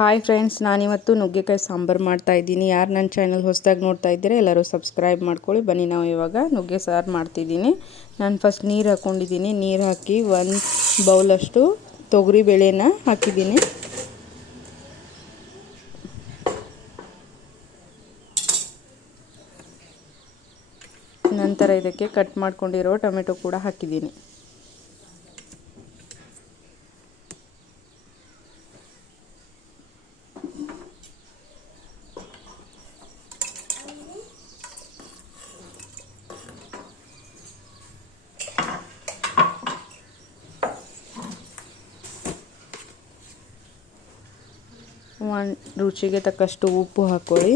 Hi friends, ನಾನಿವತ್ತು ನುಗ್ಗೆಕಾಯಿ ಸಾಂಬಾರು ಮಾಡ್ತಾಯಿದ್ದೀನಿ. ಯಾರು ನನ್ನ ಚಾನಲ್ ಹೊಸದಾಗಿ ನೋಡ್ತಾ ಇದ್ದೀರಾ ಎಲ್ಲರೂ ಸಬ್ಸ್ಕ್ರೈಬ್ ಮಾಡ್ಕೊಳ್ಳಿ. ಬನ್ನಿ ನಾವು ಇವಾಗ ನುಗ್ಗೆ ಸಾರು ಮಾಡ್ತಿದ್ದೀನಿ. ನಾನು ಫಸ್ಟ್ ನೀರು ಹಾಕ್ಕೊಂಡಿದ್ದೀನಿ. ನೀರು ಹಾಕಿ 1 ಬೌಲಷ್ಟು ತೊಗರಿ ಬೇಳೆನ ಹಾಕಿದ್ದೀನಿ. ನಂತರ ಇದಕ್ಕೆ ಕಟ್ ಮಾಡ್ಕೊಂಡಿರೋ ಟೊಮೆಟೊ ಕೂಡ ಹಾಕಿದ್ದೀನಿ. ರುಚಿಗೆ ತಕ್ಕಷ್ಟು ಉಪ್ಪು ಹಾಕೊಳ್ಳಿ.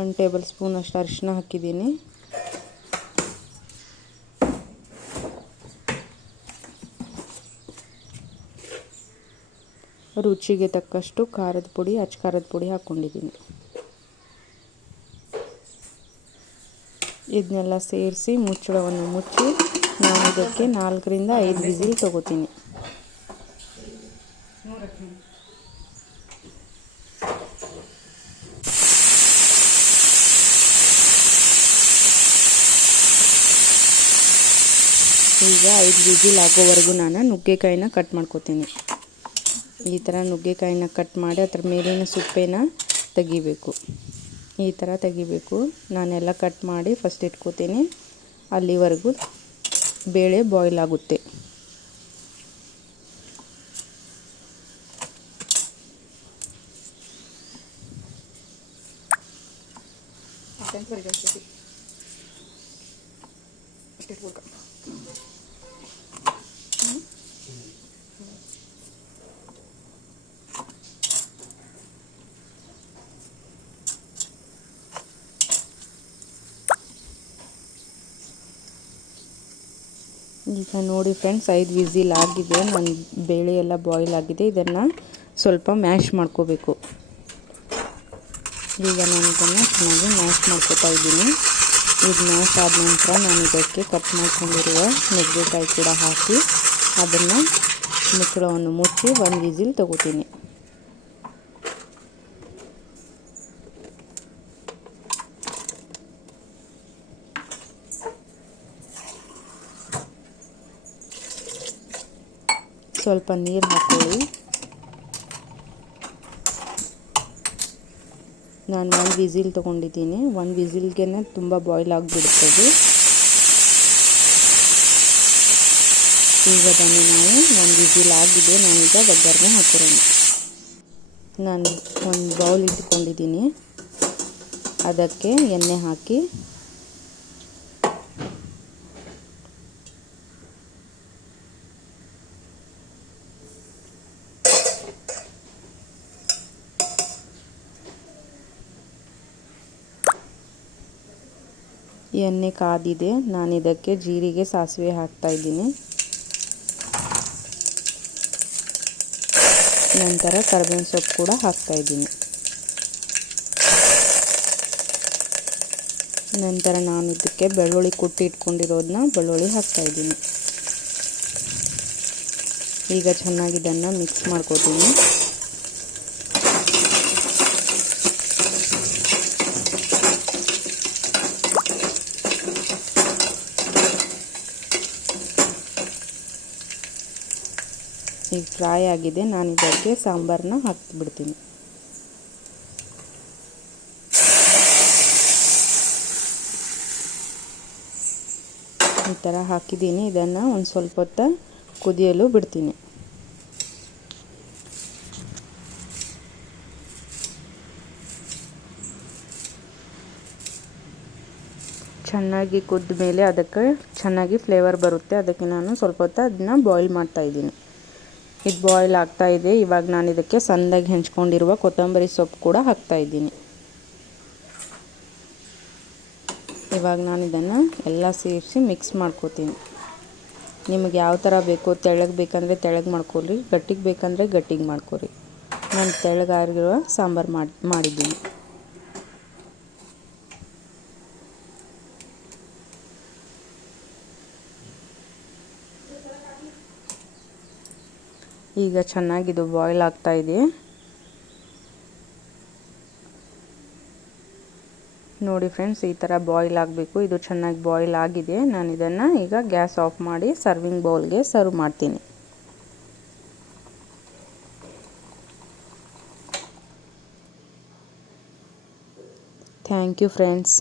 ಒನ್ ಟೇಬಲ್ ಸ್ಪೂನ್ ಅಷ್ಟು ಅರಿಶಿನ ಹಾಕಿದ್ದೀನಿ. ರುಚಿಗೆ ತಕ್ಕಷ್ಟು ಖಾರದ ಪುಡಿ, ಅಚ್ಚ ಖಾರದ ಪುಡಿ ಹಾಕ್ಕೊಂಡಿದ್ದೀನಿ. ಇದನ್ನೆಲ್ಲ ಸೇರಿಸಿ ಮುಚ್ಚಳವನ್ನು ಮುಚ್ಚಿ ನಾನು ಇದಕ್ಕೆ 4 ರಿಂದ 5 ವಿಸಿಲ್ ತಗೋತೀನಿ. ಈಗ 5 ವಿಸಿಲ್ ಆಗೋವರೆಗೂ ನಾನು ನುಗ್ಗೆಕಾಯಿನ ಕಟ್ ಮಾಡ್ಕೋತೀನಿ. ಈ ಥರ ನುಗ್ಗೆಕಾಯಿನ ಕಟ್ ಮಾಡಿ ಅದರ ಮೇಲಿನ ಸಿಪ್ಪೆನ ತೆಗಿಬೇಕು. ಈ ಥರ ತೆಗಿಬೇಕು. ನಾನೆಲ್ಲ ಕಟ್ ಮಾಡಿ ಫಸ್ಟ್ ಇಟ್ಕೋತೀನಿ. ಅಲ್ಲಿವರೆಗೂ ಬೇಳೆ ಬಾಯ್ಲ್ ಆಗುತ್ತೆ. ಈಗ ನೋಡಿ ಫ್ರೆಂಡ್ಸ್, 5 ವಿಸಿಲ್ ಆಗಿದೆ. ನನ್ನ ಬೇಳೆ ಎಲ್ಲ ಬಾಯ್ಲ್ ಆಗಿದೆ. ಇದನ್ನು ಸ್ವಲ್ಪ ಮ್ಯಾಶ್ ಮಾಡ್ಕೋಬೇಕು. ಈಗ ನಾನು ಇದನ್ನು ಚೆನ್ನಾಗಿ ಮ್ಯಾಶ್ ಮಾಡ್ಕೋತಾ ಇದ್ದೀನಿ. ಇದು ಮ್ಯಾಶ್ ಆದ ನಂತರ ನಾನು ಇದಕ್ಕೆ ಕಟ್ ಮಾಡ್ಕೊಂಡಿರುವ ನುಗ್ಗೆಕಾಯಿ ಕೂಡ ಹಾಕಿ ಅದನ್ನು ಮುಚ್ಚಳವನ್ನು ಮುಚ್ಚಿ 1 ವಿಸಿಲ್ ತಗೋತೀನಿ. ಸ್ವಲ್ಪ ನೀರು ಹಾಕೊಳ್ಳಿ. ನಾನು 1 ವಿಸಿಲ್ ತೊಗೊಂಡಿದ್ದೀನಿ. 1 ವಿಸಿಲ್ಗೆ ತುಂಬ ಬಾಯ್ಲ್ ಆಗಿಬಿಡುತ್ತದೆ. ಈಗ ಬನ್ನಿ ನಾವು 1 ವಿಸಿಲ್ ಆಗಿದೆ. ನಾನೀಗ ಒಗ್ಗರಣೆ ಹಾಕೋಣ. ನಾನು ಒಂದು ಬೌಲ್ ಇಟ್ಕೊಂಡಿದ್ದೀನಿ. ಅದಕ್ಕೆ ಎಣ್ಣೆ ಹಾಕಿ ಎಣ್ಣೆ ಕಾದಿದೆ. ನಾನು ಇದಕ್ಕೆ ಜೀರಿಗೆ, ಸಾಸಿವೆ ಹಾಕ್ತಾಯಿದ್ದೀನಿ. ನಂತರ ಕರಿಬೇವಿನ ಸೊಪ್ಪು ಕೂಡ ಹಾಕ್ತಾಯಿದ್ದೀನಿ. ನಂತರ ನಾನು ಇದಕ್ಕೆ ಬೆಳ್ಳುಳ್ಳಿ ಕುಟ್ಟಿ ಇಟ್ಕೊಂಡಿರೋದನ್ನ ಬೆಳ್ಳುಳ್ಳಿ ಹಾಕ್ತಾಯಿದ್ದೀನಿ. ಈಗ ಚೆನ್ನಾಗಿ ಇದನ್ನು ಮಿಕ್ಸ್ ಮಾಡ್ಕೋತೀನಿ. ಈಗ ಫ್ರೈ ಆಗಿದೆ. ನಾನು ಇದಕ್ಕೆ ಸಾಂಬಾರನ್ನ ಹಾಕಿಬಿಡ್ತೀನಿ. ಈ ಥರ ಹಾಕಿದ್ದೀನಿ. ಇದನ್ನು ಒಂದು ಸ್ವಲ್ಪ ಹೊತ್ತು ಕುದಿಯಲು ಬಿಡ್ತೀನಿ. ಚೆನ್ನಾಗಿ ಕುದ್ದ ಮೇಲೆ ಅದಕ್ಕೆ ಚೆನ್ನಾಗಿ ಫ್ಲೇವರ್ ಬರುತ್ತೆ. ಅದಕ್ಕೆ ನಾನು ಸ್ವಲ್ಪ ಹೊತ್ತು ಅದನ್ನ ಬಾಯ್ಲ್ ಮಾಡ್ತಾಯಿದ್ದೀನಿ. ಇದು ಬಾಯ್ಲ್ ಆಗ್ತಾಯಿದೆ. ಇವಾಗ ನಾನು ಇದಕ್ಕೆ ಸಣ್ಣದಾಗಿ ಹೆಂಚ್ಕೊಂಡಿರುವ ಕೊತ್ತಂಬರಿ ಸೊಪ್ಪು ಕೂಡ ಹಾಕ್ತಾಯಿದ್ದೀನಿ. ಇವಾಗ ನಾನು ಇದನ್ನು ಎಲ್ಲ ಸೇರಿಸಿ ಮಿಕ್ಸ್ ಮಾಡ್ಕೋತೀನಿ. ನಿಮಗೆ ಯಾವ ಥರ ಬೇಕೋ, ತೆಳ್ಳಗೆ ಬೇಕಂದರೆ ತೆಳ್ಳಗೆ ಮಾಡ್ಕೊಳ್ರಿ, ಗಟ್ಟಿಗೆ ಬೇಕಂದರೆ ಗಟ್ಟಿಗೆ ಮಾಡ್ಕೊರಿ. ನಾನು ತೆಳ್ಳಗಾಗಿರುವ ಸಾಂಬಾರು ಮಾಡಿದ್ದೀನಿ. ಈಗ ಚೆನ್ನಾಗಿದು ಬಾಯ್ಲ್ ಆಗ್ತಾ ಇದೆ. ನೋಡಿ ಫ್ರೆಂಡ್ಸ್, ಈ ಥರ ಬಾಯ್ಲ್ ಆಗಬೇಕು. ಇದು ಚೆನ್ನಾಗಿ ಬಾಯ್ಲ್ ಆಗಿದೆ. ನಾನು ಇದನ್ನು ಈಗ ಗ್ಯಾಸ್ ಆಫ್ ಮಾಡಿ ಸರ್ವಿಂಗ್ ಬೌಲ್ಗೆ ಸರ್ವ್ ಮಾಡ್ತೀನಿ. Thank you friends.